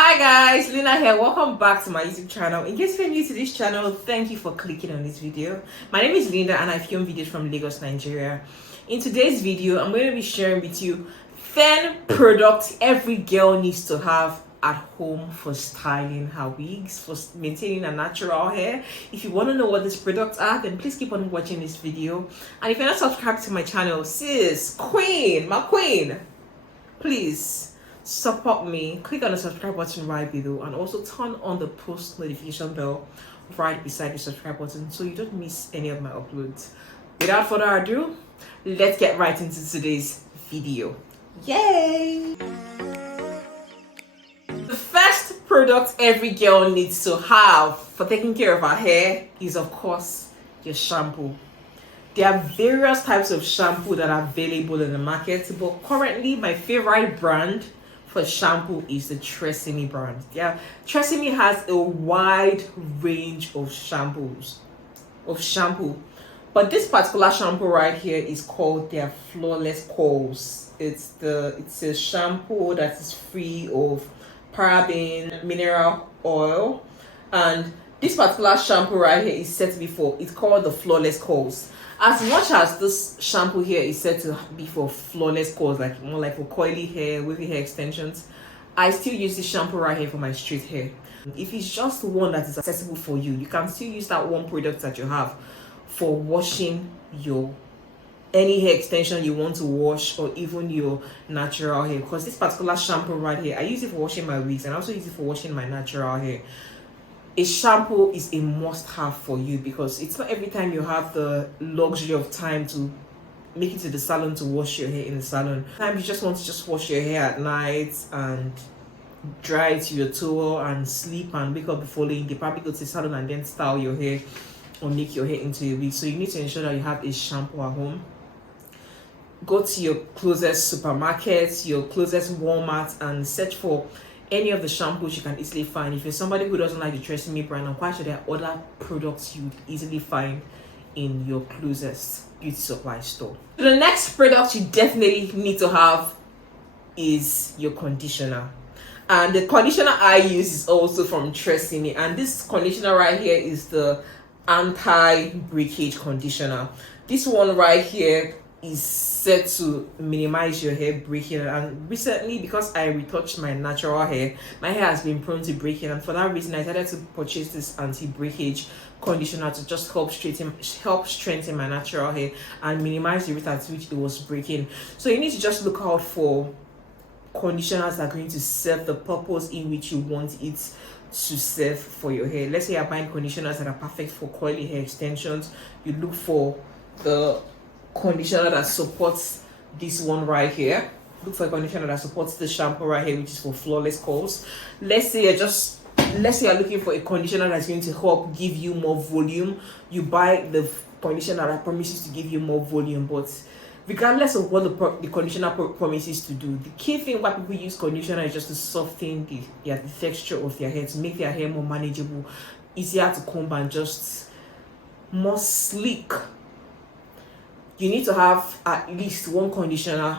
Hi guys, Lina here. Welcome back to my YouTube channel. In case you're new to this channel, thank you for clicking on this video. My name is Linda and I film videos from Lagos, Nigeria. In today's video, I'm going to be sharing with you 10 products every girl needs to have at home for styling her wigs, for maintaining a natural hair. If you want to know what these products are, then please keep on watching this video. And if you're not subscribed to my channel, sis, my queen, please support me. Click on the subscribe button right below and also turn on the post notification bell right beside the subscribe button so you don't miss any of my uploads. Without further ado, let's get right into today's video. Yay! The first product every girl needs to have for taking care of her hair is, of course, your shampoo. There are various types of shampoo that are available in the market, but currently my favorite brand for shampoo is the Tresemme brand. Yeah, Tresemme has a wide range of shampoo. But this particular shampoo right here is called their Flawless Course. It's a shampoo that is free of paraben, mineral oil, and this particular shampoo right here is said to be it's called the Flawless Course. As much as this shampoo here is said to be for flawless curls, like more like for coily hair, wavy hair extensions, I still use this shampoo right here for my straight hair. If it's just one that is accessible for you, you can still use that one product that you have for washing your any hair extension you want to wash, or even your natural hair. Because this particular shampoo right here, I use it for washing my wigs and I also use it for washing my natural hair. A shampoo is a must-have for you because it's not every time you have the luxury of time to make it to the salon to wash your hair in the salon. Sometimes you just want to wash your hair at night and dry it to your towel and sleep and wake up the following day, probably go to the salon and then style your hair or make your hair into a wig. So you need to ensure that you have a shampoo at home. Go to your closest supermarket, your closest Walmart, and search for any of the shampoos you can easily find. If you're somebody who doesn't like the Tresemme brand, I'm quite sure there are other products you would easily find in your closest beauty supply store. So the next product you definitely need to have is your conditioner. And the conditioner I use is also from Tresemme, and this conditioner right here is the anti-breakage conditioner. This one right here is set to minimize your hair breaking, and recently, because I retouched my natural hair, my hair has been prone to breaking, and for that reason I decided to purchase this anti-breakage conditioner to just help strengthen my natural hair and minimize the rate at which it was breaking. So you need to just look out for conditioners that are going to serve the purpose in which you want it to serve for your hair. Let's say you're buying conditioners that are perfect for coily hair extensions. You look for the conditioner that supports this one right here. Look for a conditioner that supports the shampoo right here, which is for flawless curls. Let's say you're looking for a conditioner that's going to help give you more volume. You buy the conditioner that promises to give you more volume, but regardless of what the conditioner promises to do, the key thing why people use conditioner is just to soften the texture of their hair, to make their hair more manageable, easier to comb, and just more sleek. You need to have at least one conditioner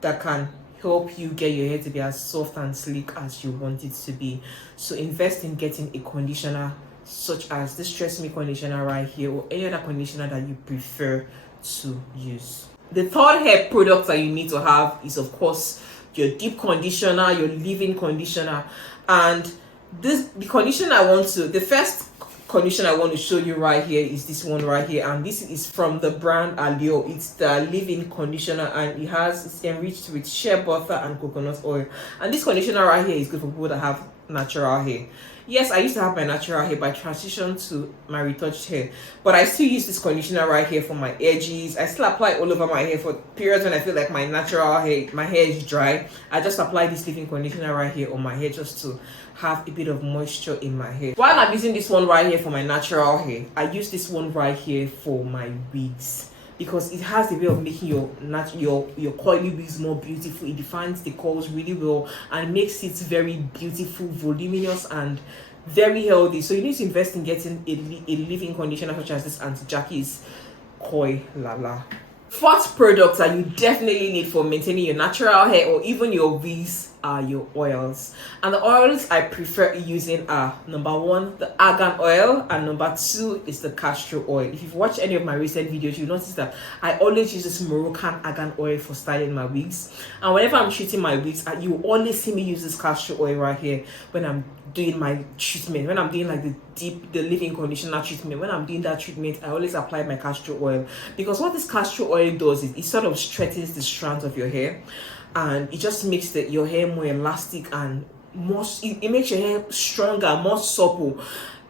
that can help you get your hair to be as soft and sleek as you want it to be. So invest in getting a conditioner such as this Tresemme conditioner right here, or any other conditioner that you prefer to use. The third hair product that you need to have is, of course, your deep conditioner, your leave-in conditioner. And the first conditioner I want to show you right here is this one right here, and this is from the brand Alio. It's the leave-in conditioner, and it's enriched with shea butter and coconut oil. And this conditioner right here is good for people that have natural hair. Yes, I used to have my natural hair, but I transitioned to my retouched hair, but I still use this conditioner right here for my edges. I still apply all over my hair for periods when I feel like my hair is dry. I just apply this leave-in conditioner right here on my hair just to have a bit of moisture in my hair. While I'm using this one right here for my natural hair, I use this one right here for my wigs, because it has the way of making your coily wigs more beautiful. It defines the curls really well and makes it very beautiful, voluminous, and very healthy. So you need to invest in getting a leave-in conditioner such as this Auntie Jackie's Koi Lala. Fourth product that you definitely need for maintaining your natural hair or even your wigs are your oils. And the oils I prefer using are number 1, the argan oil, and number 2 is the castor oil. If you've watched any of my recent videos, you notice that I always use this Moroccan argan oil for styling my wigs. And whenever I'm treating my wigs, you always see me use this castor oil right here when I'm doing my treatment, when I'm doing like the leave-in conditioner treatment. When I'm doing that treatment, I always apply my castor oil, because what this castor oil does is it sort of straightens the strands of your hair, and it just makes your hair more elastic and more, it makes your hair stronger, more supple.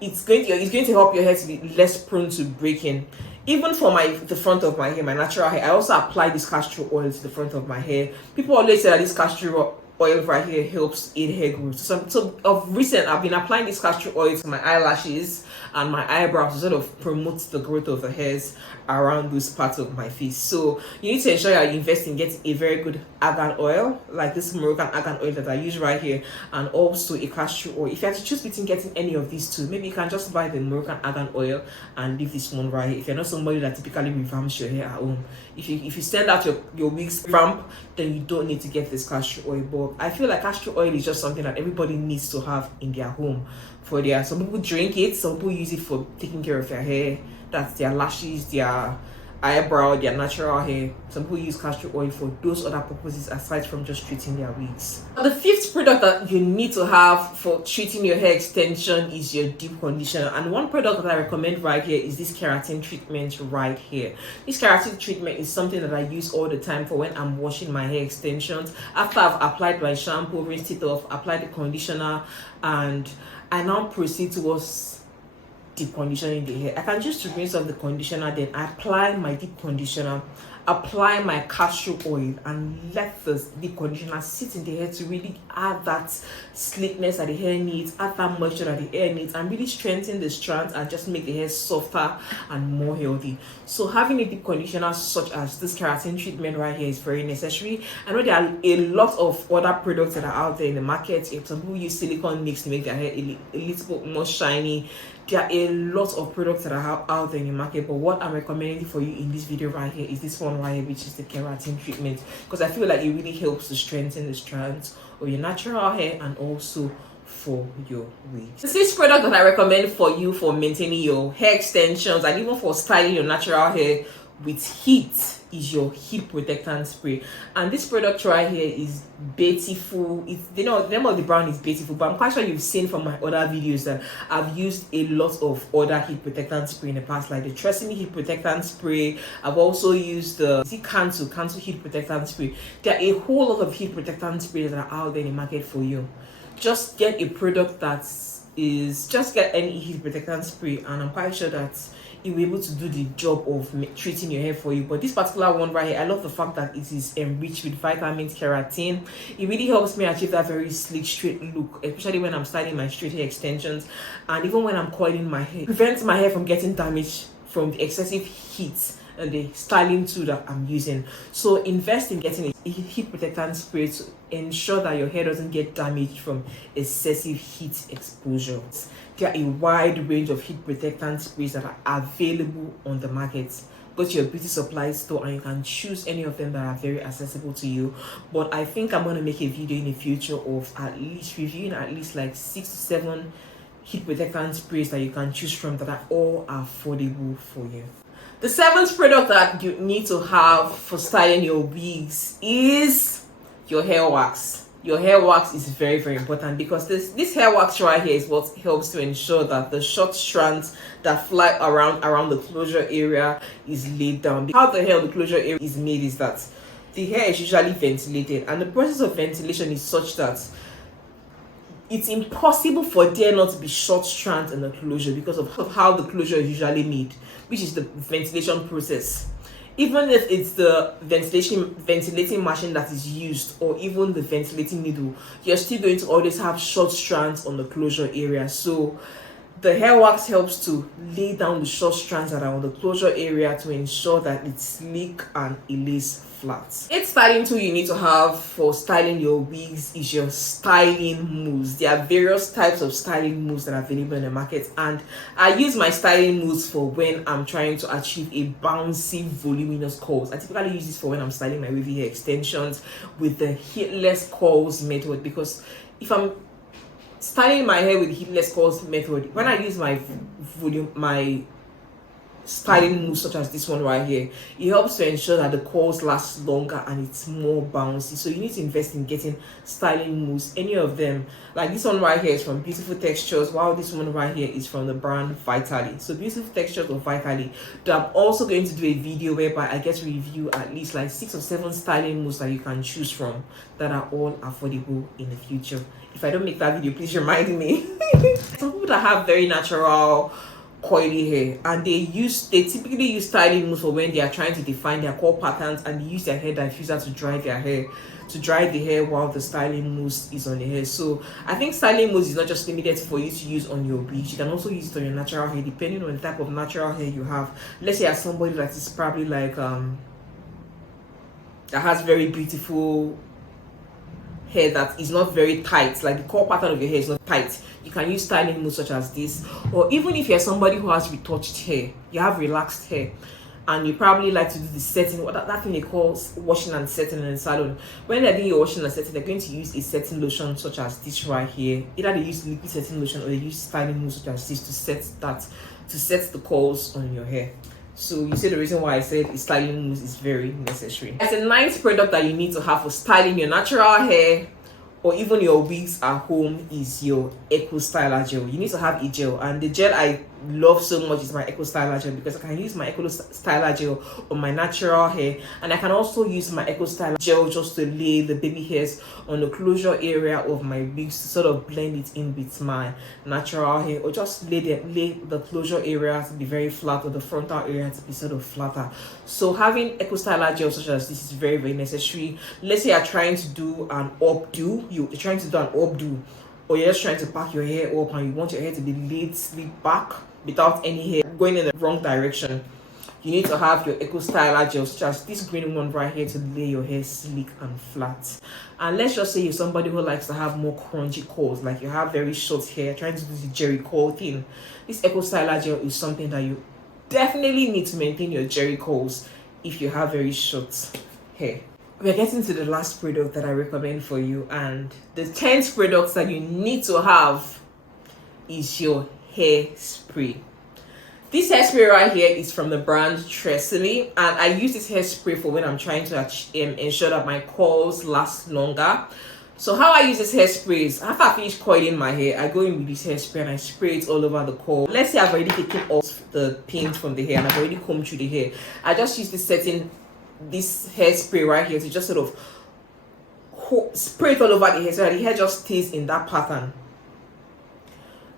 It's going to help your hair to be less prone to breaking. Even for the front of my hair, my natural hair, I also apply this castor oil to the front of my hair. People always say that this castor oil right here helps aid hair growth. So of recent, I've been applying this castor oil to my eyelashes and my eyebrows to sort of promote the growth of the hairs around those parts of my face. So you need to ensure you invest in getting a very good argan oil, like this Moroccan argan oil that I use right here, and also a castor oil. If you have to choose between getting any of these two, maybe you can just buy the Moroccan argan oil and leave this one right here. If you're not somebody that typically revamps your hair at home, if you send out your wigs vamp, then you don't need to get this castor oil. But I feel like castor oil is just something that everybody needs to have in their home. Some people drink it, some people use it for taking care of their hair. That's their lashes, their eyebrow, their natural hair. Some people use castor oil for those other purposes aside from just treating their wigs. The 5th product that you need to have for treating your hair extension is your deep conditioner. And one product that I recommend right here is this keratin treatment right here. This keratin treatment is something that I use all the time for when I'm washing my hair extensions. After I've applied my shampoo, rinsed it off, applied the conditioner, and I now proceed towards deep conditioning the hair. I can just rinse off the conditioner, then I apply my deep conditioner, apply my castor oil, and let the deep conditioner sit in the hair to really add that sleekness that the hair needs, add that moisture that the hair needs, and really strengthen the strands and just make the hair softer and more healthy. So having a deep conditioner such as this keratin treatment right here is very necessary. I know there are a lot of other products that are out there in the market. If some people use silicone mix to make their hair a little bit more shiny, there are a lot of products that are out there in the market, but what I'm recommending for you in this video right here is this one right here, which is the keratin treatment, because I feel like it really helps to strengthen the strands of your natural hair and also for your wigs. This product that I recommend for you for maintaining your hair extensions and even for styling your natural hair with heat is your heat protectant spray. And this product right here is Beautiful. The name of the brand is Beautiful, but I'm quite sure you've seen from my other videos that I've used a lot of other heat protectant spray in the past, like the Tresemme heat protectant spray. I've also used the Cancel heat protectant spray. There are a whole lot of heat protectant sprays that are out there in the market for you. Just get a product just get any heat protectant spray, and I'm quite sure that it will be able to do the job of treating your hair for you. But this particular one right here, I love the fact that it is enriched with vitamins, keratin. It really helps me achieve that very sleek, straight look, especially when I'm styling my straight hair extensions, and even when I'm coiling my hair. It prevents my hair from getting damaged from the excessive heat and the styling tool that I'm using. So invest in getting a heat protectant spray to ensure that your hair doesn't get damaged from excessive heat exposure. There are a wide range of heat protectant sprays that are available on the market. Go to your beauty supply store and you can choose any of them that are very accessible to you. But I think I'm going to make a video in the future of at least reviewing at least like 6 to 7 heat protectant sprays that you can choose from that are all affordable for you. The 7th product that you need to have for styling your wigs is your hair wax. Your hair wax is very, very important, because this hair wax right here is what helps to ensure that the short strands that fly around the closure area is laid down. How the hair of the closure area is made is that the hair is usually ventilated, and the process of ventilation is such that it's impossible for there not to be short strands in the closure because of how the closure is usually made, which is the ventilation process. Even if it's the ventilating machine that is used, or even the ventilating needle, you're still going to always have short strands on the closure area. So The hair wax helps to lay down the short strands that are on the closure area to ensure that it's sleek and it lays flat. Eighth styling tool you need to have for styling your wigs is your styling mousse. There are various types of styling mousse that are available in the market, and I use my styling mousse for when I'm trying to achieve a bouncy, voluminous curls. I typically use this for when I'm styling my wavy hair extensions with the heatless curls method, because if I'm styling my hair with the heatless curls method, when I use my styling mousse such as this one right here, it helps to ensure that the curls last longer and it's more bouncy. So you need to invest in getting styling mousse, any of them. Like this one right here is from Beautiful Textures, while this one right here is from the brand Vitally. So Beautiful Textures or Vitally. I'm also going to do a video whereby I get to review at least like 6 or 7 styling mousse that you can choose from that are all affordable in the future. If I don't make that video, please remind me. Some people that have very natural coily hair, and they typically use styling mousse for when they are trying to define their curl patterns, and they use their hair diffuser to dry their hair, to dry the hair while the styling mousse is on the hair. So I think styling mousse is not just limited for you to use on your wigs. You can also use it on your natural hair, depending on the type of natural hair you have. Let's say as somebody that is probably like that has very beautiful hair that is not very tight, like the curl pattern of your hair is not tight, you can use styling mousse such as this. Or even if you're somebody who has retouched hair, you have relaxed hair, and you probably like to do the setting, that thing they call washing and setting in the salon. When they're doing your washing and setting, they're going to use a setting lotion such as this right here. Either they use liquid setting lotion or they use styling mousse such as this to set the curls on your hair. So you see the reason why I said styling mousse is very necessary. As a 9th product that you need to have for styling your natural hair or even your wigs at home is your Eco Styler gel. You need to have a gel, and the gel I love so much is my Eco Styler gel, because I can use my Eco Styler gel on my natural hair, and I can also use my Eco Styler gel just to lay the baby hairs on the closure area of my wigs to sort of blend it in with my natural hair, or just lay the closure area to be very flat or the frontal area to be sort of flatter. So having Eco Styler gel such as this is very, very necessary. Let's say you're trying to do an updo, or you're just trying to pack your hair up and you want your hair to be laid sleek back without any hair going in the wrong direction. You need to have your Eco Styler gel such as this green one right here to lay your hair sleek and flat. And let's just say you're somebody who likes to have more crunchy curls, like you have very short hair, trying to do the Jerry curl thing. This Eco Styler gel is something that you definitely need to maintain your Jerry curls if you have very short hair. We're getting to the last product that I recommend for you, and the 10th product that you need to have is your hairspray. This hairspray right here is from the brand Tresily, and I use this hairspray for when I'm trying to ensure that my curls last longer. So how I use this hairspray is, after I finish coiling my hair, I go in with this hairspray and I spray it all over the curl. Let's say I've already taken off the paint from the hair and I've already combed through the hair. I just use this hairspray right here to just sort of spray it all over the hair so that the hair just stays in that pattern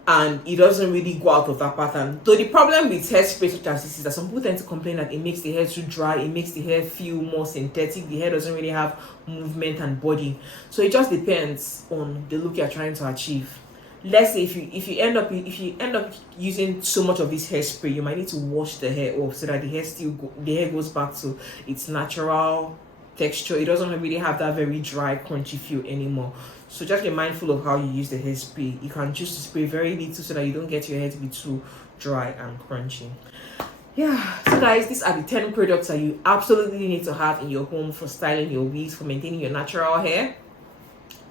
and it doesn't really go out of that pattern. So the problem with hairspray such as this is that some people tend to complain that it makes the hair too dry, it makes the hair feel more synthetic, the hair doesn't really have movement and body. So it just depends on the look you're trying to achieve. Let's say if you end up using so much of this hairspray, you might need to wash the hair off so that the hair goes back to its natural texture. It doesn't really have that very dry, crunchy feel anymore. So just be mindful of how you use the hairspray. You can choose to spray very little so that you don't get your hair to be too dry and crunchy. Yeah, so guys, these are the 10 products that you absolutely need to have in your home for styling your wigs, for maintaining your natural hair.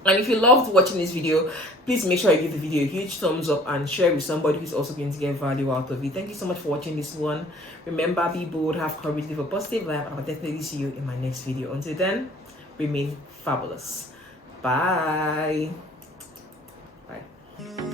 And if you loved watching this video, please make sure you give the video a huge thumbs up and share with somebody who's also going to get value out of it. Thank you so much for watching this one. Remember, be bold, have courage, live a positive life. I'll definitely see you in my next video. Until then, remain fabulous. Bye. Bye.